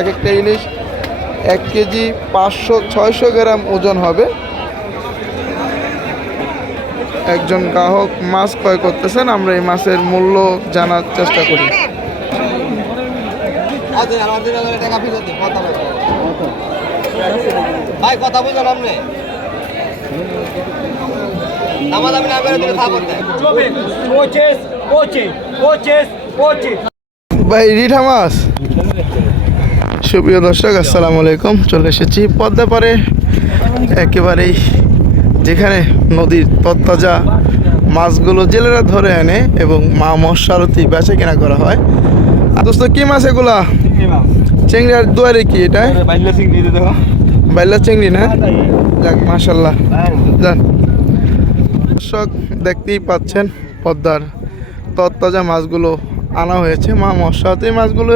এক একটা ইলিশ এক কেজি পাঁচশো ছয়শো গ্রাম ওজন হবে। একজন গ্রাহক মাছ ক্রয় করতেছেন আমরা এই মাছের মূল্য জানার চেষ্টা করি। ভাই কথা আপনি? আমি না দিলে. ভাই রিঠা মাছ? সুপ্রিয় দর্শক আসসালামু আলাইকুম। চলে এসেছি পদ্মা পারে একেবারেই যেখানে নদীর তত্তাজা মাছগুলো জেলেরা ধরে আনে এবং মা মশারতি বেচা কেনা করা হয়। আর দোস্ত কি মাছ এগুলা? চিংড়ি আর দুয়ারে কি এটা? বাইলা চিংড়ি না? যাক মাশাল্লাহ যান। দর্শক দেখতেই পাচ্ছেন পদ্মার তত্তাজা মাছগুলো আনা হয়েছে মা মশাতে মাছগুলো।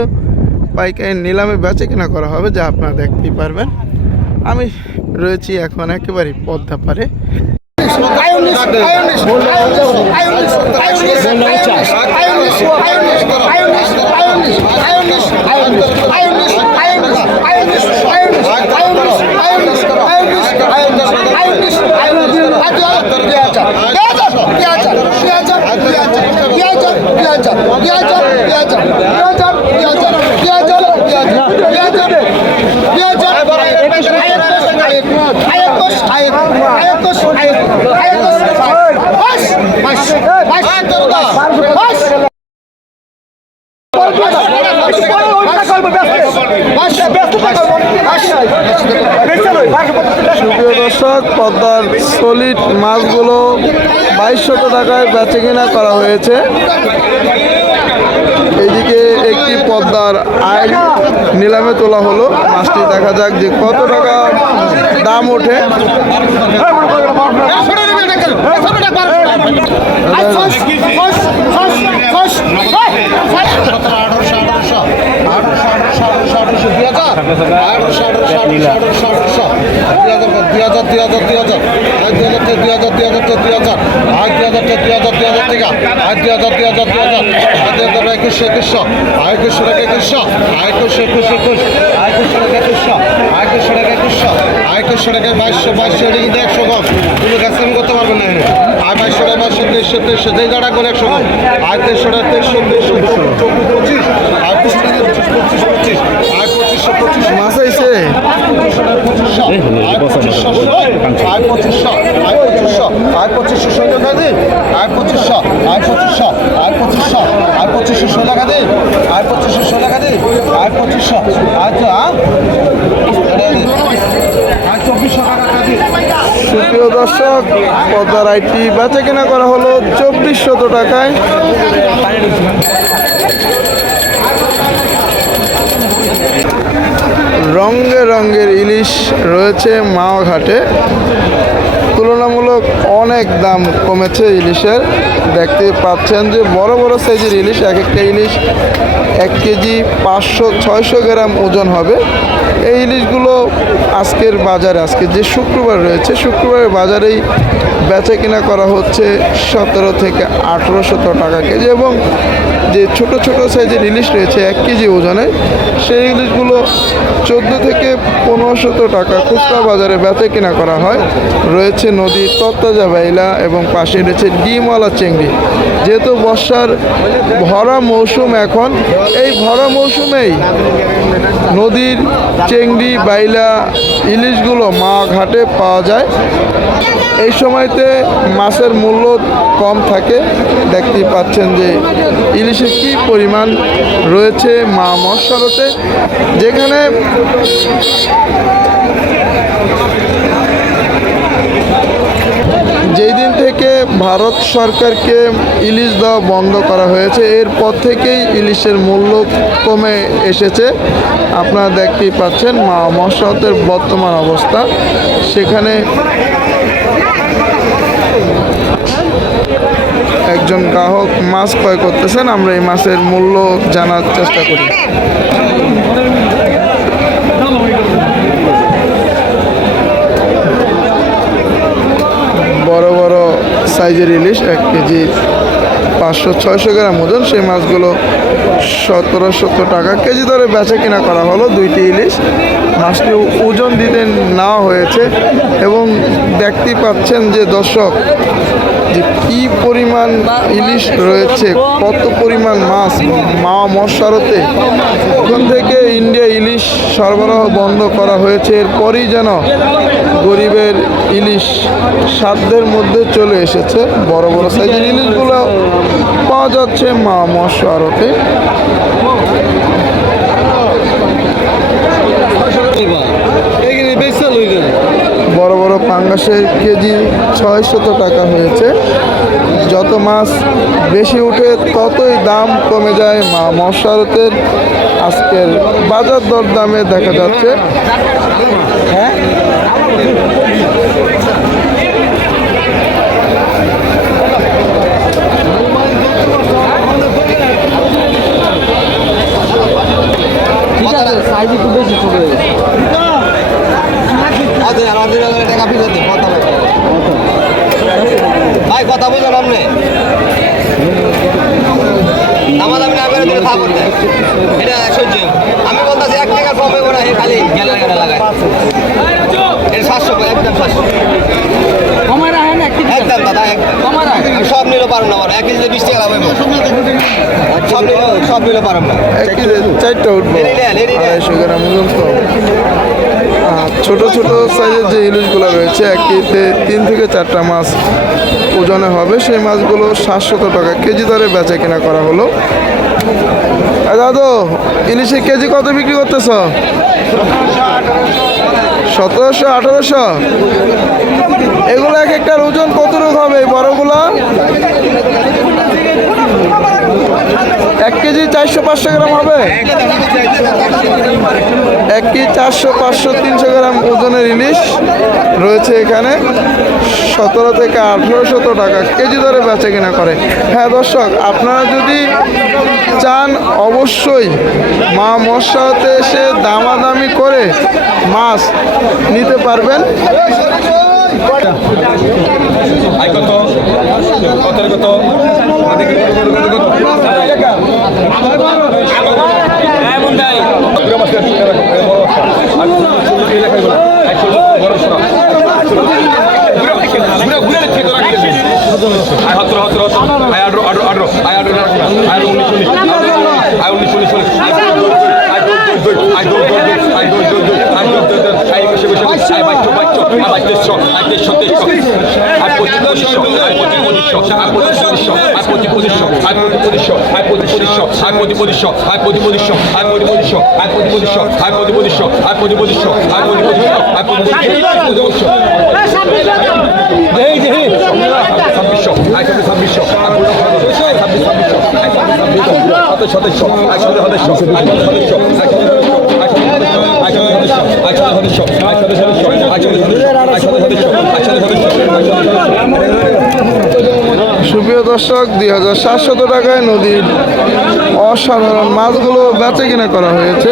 পাইকারি নিলামে বেচে কেনা করা হবে যা আপনারা দেখতেই পারবেন আমি রয়েছি এখন একেবারে পদ্মা পারে সুপ্রিয় দর্শক পদ্মার সলিড মাছগুলো বাইশশত টাকায় বেচে কেনা করা হয়েছে এইদিকে একটি পদ্মার আয় নিলামে তোলা হলো মাছটি দেখা যাক যে কত টাকা দাম ওঠে একুশ একুশশো একুশশো টাকা একুশশো একুশ একুশ একুশ একুশশো টাকা একুশশো একুশশো টাকা একুশশো একুশশো টাকা বাইশশো বাইশশো এটা কিন্তু একশো কম কোনো কাছে করতে পারবেন না আর বাইশশো টাকা বাইশশো তেইশশো তেইশশো যেই জায়গা করে একশো কম আর তেইশশো টাকা তেইশশো তেইশশো চব্বিশ পঁচিশ আর পঁচিশ পঁচিশ পঁচিশ আর মাছ আইছে আয় পঁচিশশো আয় পঁচিশশো আয় পঁচিশশো টাকা টাকা টাকা পঁচিশশো দর্শক, পদ্মার আইটি বেচে কেনা করা হলো চব্বিশশত টাকায়। রঙে রঙের ইলিশ রয়েছে মাওয়া ঘাটে তুলনামূলক অনেক দাম কমেছে ইলিশের। দেখতে পাচ্ছেন যে বড় বড় সাইজের ইলিশ এক একটা ইলিশ এক কেজি পাঁচশো, ছয়শো গ্রাম ওজন হবে। এই ইলিশগুলো আজকের বাজারে, আজকে যে শুক্রবার রয়েছে, শুক্রবারের বাজারেই বেচা কিনা করা হচ্ছে সতেরো থেকে আঠেরোশত টাকা কেজি এবং যে ছোট ছোট সাইজের ইলিশ রয়েছে এক কেজি ওজনে, সেই ইলিশগুলো চোদ্দ থেকে পনেরোশত টাকা খুচরা বাজারে বেচা কিনা করা হয়। রয়েছে নদীর তত্তাজা বাইলা এবং পাশে রয়েছে ডিমওয়ালা চিংড়ি। যেহেতু বর্ষার ভরা মৌসুম এখন, এই ভরা মৌসুমেই নদীর চেংড়ি, বাইলা, ইলিশগুলো মা ঘাটে পাওয়া যায়। এই সময়তে মাছের মূল্য কম থাকে। দেখতেই পাচ্ছেন যে ইলিশের কি পরিমাণ রয়েছে মা মশারতে যেখানে যেই দিন থেকে ভারত সরকারকে ইলিশ দেওয়া বন্ধ করা হয়েছে, এরপর থেকেই ইলিশের মূল্য কমে এসেছে। আপনারা দেখতেই পাচ্ছেন মা মশাতের বর্তমান অবস্থা। সেখানে একজন গ্রাহক মাছ ক্রয় করতেছেন, আমরা এই মাছের মূল্য জানার চেষ্টা করি। বড় বড় সাইজের ইলিশ, এক কেজি পাঁচশো ছয়শো গ্রাম ওজন, সেই মাছগুলো সতেরো সত্তর টাকা কেজি দরে বেচা কিনা করা হলো দুইটি ইলিশ। মাছটি ওজন দিতে নেওয়া হয়েছে এবং দেখতে পাচ্ছেন যে দর্শক যে কি পরিমাণ ইলিশ রয়েছে কত পরিমাণ মাছ মা মশারতে? এখন থেকে ইন্ডিয়া ইলিশ সরবরাহ বন্ধ করা হয়েছে। এরপরই যেন গরিবের ইলিশ সাধ্যের মধ্যে চলে এসেছে। বড় বড় সাইজের ইলিশগুলো পাওয়া যাচ্ছে মা মশারতে। এইখানে বেচা লই দেন বড় বড় পাঙ্গাসের কেজি ছয়শত টাকা হয়েছে। যত মাছ বেশি উঠে ততই দাম কমে যায় মা মশারতের আজকের বাজার দর দামে দেখা যাচ্ছে। হ্যাঁ ঠিক আছে সাইজ একটু বেশি ছোট হয়ে গেছে আচ্ছা আমাদের টাকা ফিরে দিন কথা বলতে ভাই কথা বুঝলেন আপনি নামাজ আমি না করে দিলে খা করতে। এটা সহ্য আমি বলতেছি এক টাকা কমে করে খালি গেলে গেলে লাগায়। এটা সাতশো একদম সাতশো। একদম দাদা একদম। সব নিলে পারব না এক কেজিতে বিশ টাকা লাভ হইব। সব নিলে সব নিলে পারব না। চারটা উঠবো। আড়াইশো গ্রাম ছোট ছোট সাইজের যে ইলিশগুলো রয়েছে এক কেজিতে তিন থেকে চারটা মাছ ওজনে হবে। সেই মাছগুলো সাতশত টাকা কেজি দরে বেচা কেনা করা হলো। দাদু ইলিশের কেজি কত বিক্রি করতেছ? সতেরোশো, আঠারোশো? এগুলো এক একটার ওজন কতটুকু হবে বড়গুলো? চারশো পাঁচশো গ্রাম হবে? এক কেজি চারশো পাঁচশো, তিনশো গ্রাম ওজনের ইলিশ রয়েছে এখানে। সতেরো থেকে আঠেরোশত টাকা কেজি দরে বেচা কিনা করে। হ্যাঁ দর্শক, আপনারা যদি চান অবশ্যই। মা মশাতে এসে দামাদামি করে মাছ নিতে পারবেন। করো আয় আট আয় উনিশ উনিশ আয় উনিশ উনিশ উনিশ I put the সদস্য সদস্য সদস্য সদস্য সদস্য সুপ্রিয় দর্শক দুই হাজার সাতশত টাকায় নদীর অসাধারণ মাছগুলো বেচে কিনা করা হয়েছে